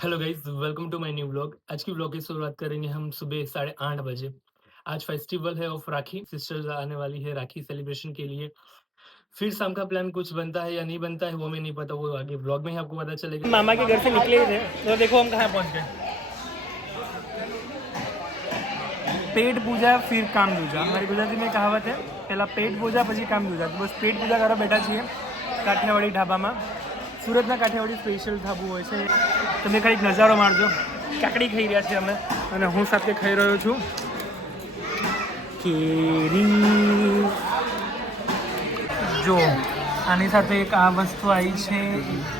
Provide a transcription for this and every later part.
Hello guys, welcome to my new vlog. आज की vlog की शुरुआत करेंगे हम सुबह 8:30 बजे। आज फेस्टिवल है ऑफ राखी। सिस्टर्स आने वाली है राखी सेलिब्रेशन के लिए। फिर शाम का प्लान कुछ बनता है या नहीं बनता है वो मैं नहीं पता, वो आगे व्लॉग में ही आपको पता चलेगा। मामा के घर से निकले ही थे तो देखो हम कहाँ पहुँच गए। पेट पूजा फिर काम दूजा, हमारी गुजराती में कहावत है, पहला पेट पूजा પછી કામ दूजा। तो बस पेट पूजा કરવા બેઠા છીએ કાઠિયાવાડી ઢાબામાં। સુરતના કાઠિયાવાડી સ્પેશિયલ ઢાબુ હોય છે। તમે ખાલી નજારો મારજો, કાકડી ખાઈ રહ્યા છીએ અમે અને હું સાથે ખાઈ રહ્યો છું કેરી। જો આની સાથે એક આ વસ્તુ આવી છે,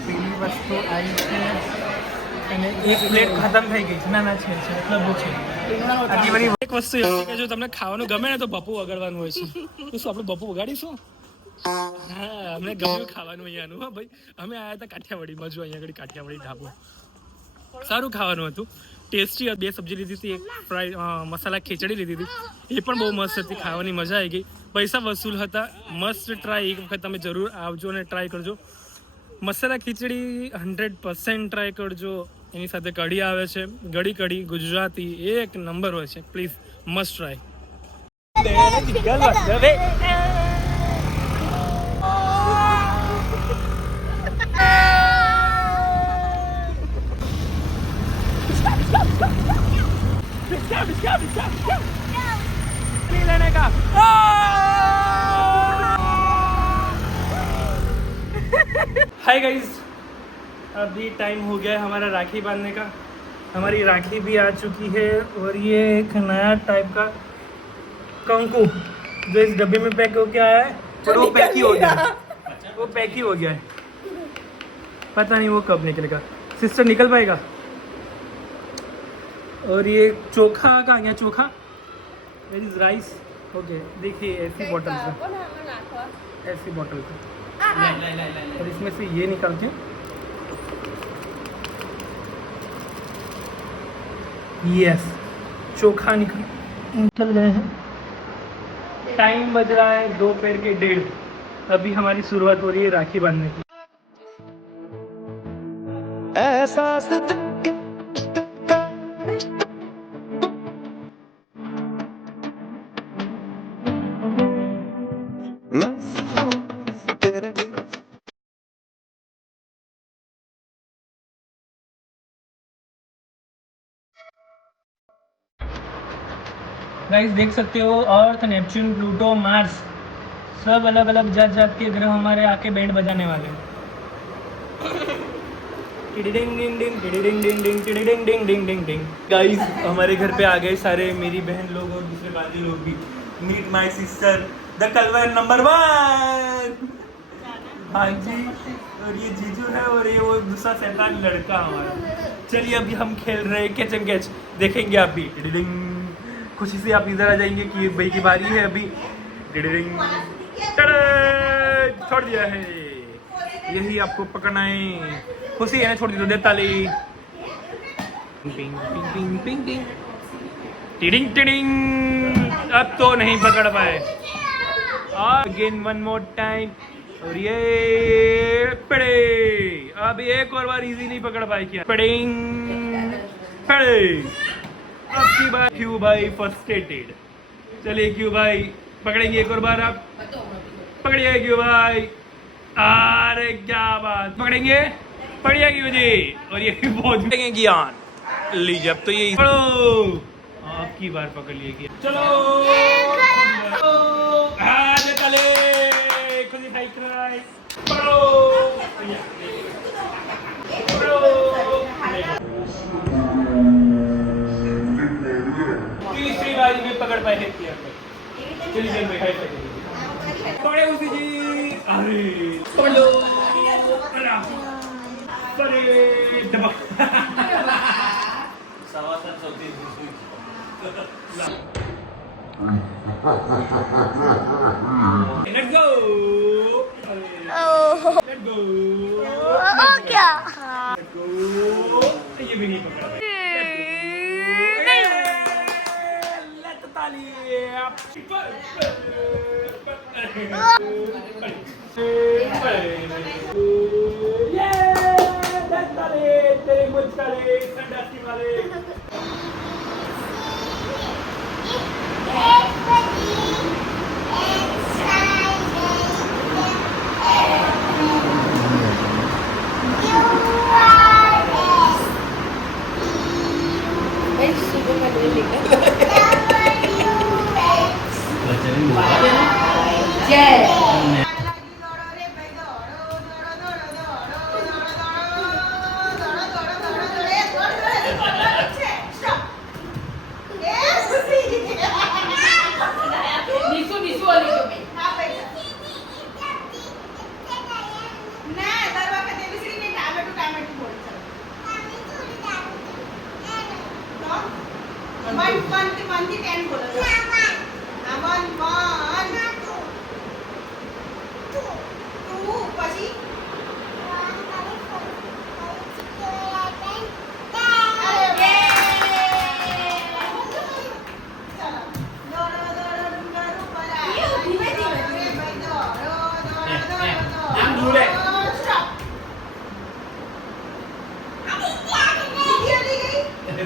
પેલી વસ્તુ આવી છે અને એક પ્લેટ ખતમ થઈ ગઈ છે। ના છે મતલબ છે આટલી બધી એક વસ્તુ એવી કે જો તમને ખાવાનું ગમે ને તો બપુ વગાડવાનું હોય છે। તો શું આપણે બપુ વગાડીશું? હા, અમને ગમ્યું ખાવાનું અહીંયાનું। હા ભાઈ, અમે આવ્યા હતા કાઠિયાવાડીમાં। જો અહીંયા આગળ કાઠિયાવાડી ઢાબો, સારું ખાવાનું હતું, ટેસ્ટી। બે સબ્જી લીધી હતી, એક ફ્રાય મસાલા ખીચડી લીધી હતી, એ પણ બહુ મસ્ત હતી, ખાવાની મજા આવી ગઈ। પૈસા વસૂલ હતા, મસ્ત ટ્રાય। એક વખત તમે જરૂર આવજો અને ટ્રાય કરજો। મસાલા ખીચડી 100% ટ્રાય કરજો। એની સાથે કઢી આવે છે, ગળી કઢી ગુજરાતી એક નંબર હોય છે, પ્લીઝ મસ્ટ ટ્રાય। लेने का हाय गाइस, अभी टाइम हो गया है हमारा राखी बांधने का। हमारी राखी भी आ चुकी है और ये एक नया टाइप का कंकु जो इस डब्बे में पैक होके आया है, और वो पैक ही हो गया है। वो पैक ही हो गया है, पता नहीं वो कब निकलेगा। सिस्टर निकल पाएगा? और ये चोखा का गया, चोखा वेर इज राइस। ओके, देखिए ऐसी बॉटल से, ऐसी बॉटल से, और इसमें से ये निकाल के यस चोखा निकल गए हैं। टाइम बज रहा है दोपहर के 1:30। अभी हमारी शुरुआत हो रही है राखी बांधने की। ऐसा गाइस देख सकते हो, अर्थ, नेपच्यून, प्लूटो, मार्स, सब अलग अलग जात जात के ग्रह हमारे आके बैंड बजाने वाले हैं। गाइस हमारे घर पे आ गए सारे, मेरी बहन लोग और दूसरे बाजी लोग भी। Meet my sister the culver number 1। हाँ जी, और ये जीजू है और ये वो दूसरा शैतान लड़का हमारा। चलिए अभी हम खेल रहे हैं कैच एंड कैच, देखेंगे आप भी। खुशी से आप इधर आ जाएंगे कि भाई की बारी है अभी। छोड़ दिया है, यही आपको पकड़ना है। खुशी है ना, छोड़ दी तो दे ताली। Ping ping ping ping ping tiding tiding. अब तो नहीं पकड़ पाए। अगेन वन मोर टाइम, और ये पड़े। अब एक और बार इजी नहीं पकड़ पाए क्या? पड़िंग पड़े। अब की बार क्यू भाई फर्स्टेटेड। चलिए क्यू भाई पकड़ेंगे एक और बार, आप पकड़िए क्यू भाई। अरे क्या बात, पकड़ेंगे, पकड़िए क्यू जी। और ये भी बहुत ज्ञान लीजिए। अब तो ये पकड़ो, आपकी बार पकड़ लिए गया। चलो चले खुद ही पकड़ो पकड़ो। तीसरी बारी में पकड़ पाए हैं। चलिए भाई पकड़े उसी जी। अरे पकड़ लो, अरे दबा। Let's go, let's go. क्या ये भी नहीं पकड़ा। तेरे मुझकाले संडासी वाले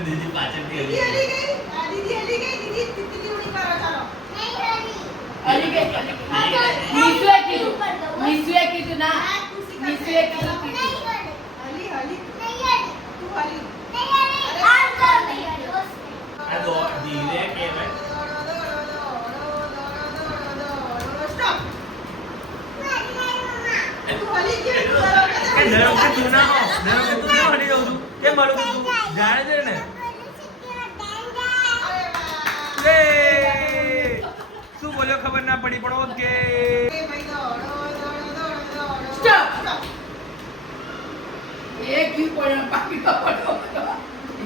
दीदी पाचन की दीदी अली गई दीदी तितली उड़ी करो चलो अली गई मिसुए की तू ना मिसुए की तू अली अली तू अली આ દો ધીરે કહેવાય स्टॉप तू अली के એ ધરમ કે તું ના હો ધરમ કે તું ના હટી જાઉં છું કેમ મારું તું જાણે છે ને એ શું બોલ્યો ખબર ના પડી પણ ઓકે स्टॉप ये क्यों पड़ा पापी का पड़ो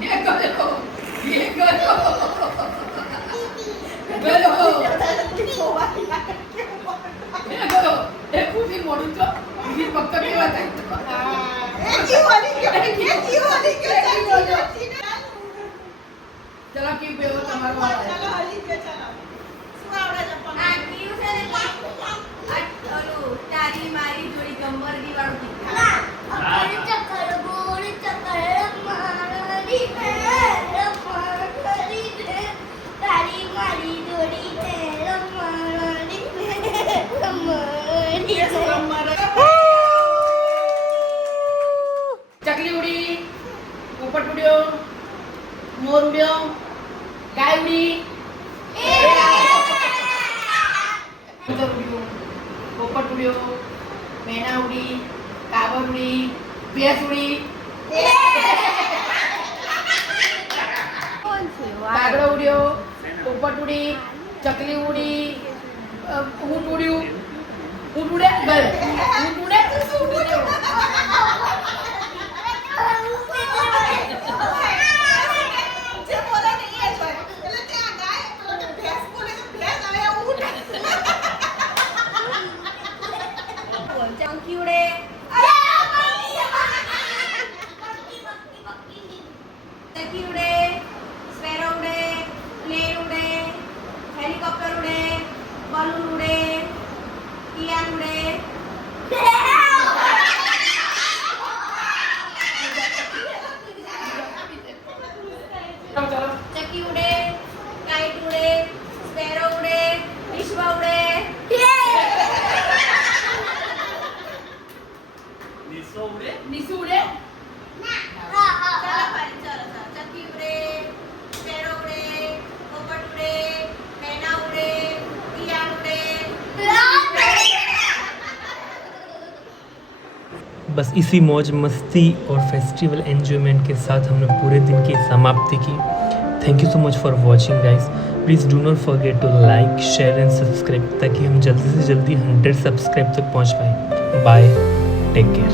ये करो ये करो ये करो ये पूरी मोड़ू तो ये पक्का भी होता है चलो की पे वो तुम्हारा वाला है चलो अली पे चलो શું આવડે ચપ્પલ તારી મારી જોડી ગંબરડી વાળું ગીત તારી મારી જોડી चकली उड़ी ऊपर उड़ियो मोर उड़ियो गाय उड़ी उधर उड़ियो ऊपर उड़ियो मैना उड़ी काबर उड़ी भैंस उड़ी कागड़ो उड़ियो ऊपर उड़ी चकली उड़ी ऊँट उड़ियो ऊँट उड़े गल ऊँट उड़े ऊँट उड़े જે બોલે નહીં એ જ હોય એટલે ત્યાં ગાય પેલો કે ભેંસ બોલે તો ભેંસ આવે ઊંટ ચંકી ઉડે ચકી ઉડે સ્પેરો ઉડે પ્લેન ઉડે હેલિકોપ્ટર ઉડે બલૂન ઉડે પિયાન ઉડે ચકી ઉડે કાઇટ ઉડે સ્પેરો ઉડે વિશ્વ ઉડે નિસો ઉડે निसु उड़े ચાલો ફરી ચાલો ચકી ઉડે સ્પેરો ઉડે પોપટ ઉડે મેના ઉડે પિયાન ઉડે बस इसी मौज मस्ती और फेस्टिवल एंजॉयमेंट के साथ हमने पूरे दिन की समाप्ति की। Thank you so much for watching guys. Please do not forget to like share and subscribe ताकि हम जल्दी से जल्दी 100 सब्सक्राइब तक पहुंच पाए। Bye, take care.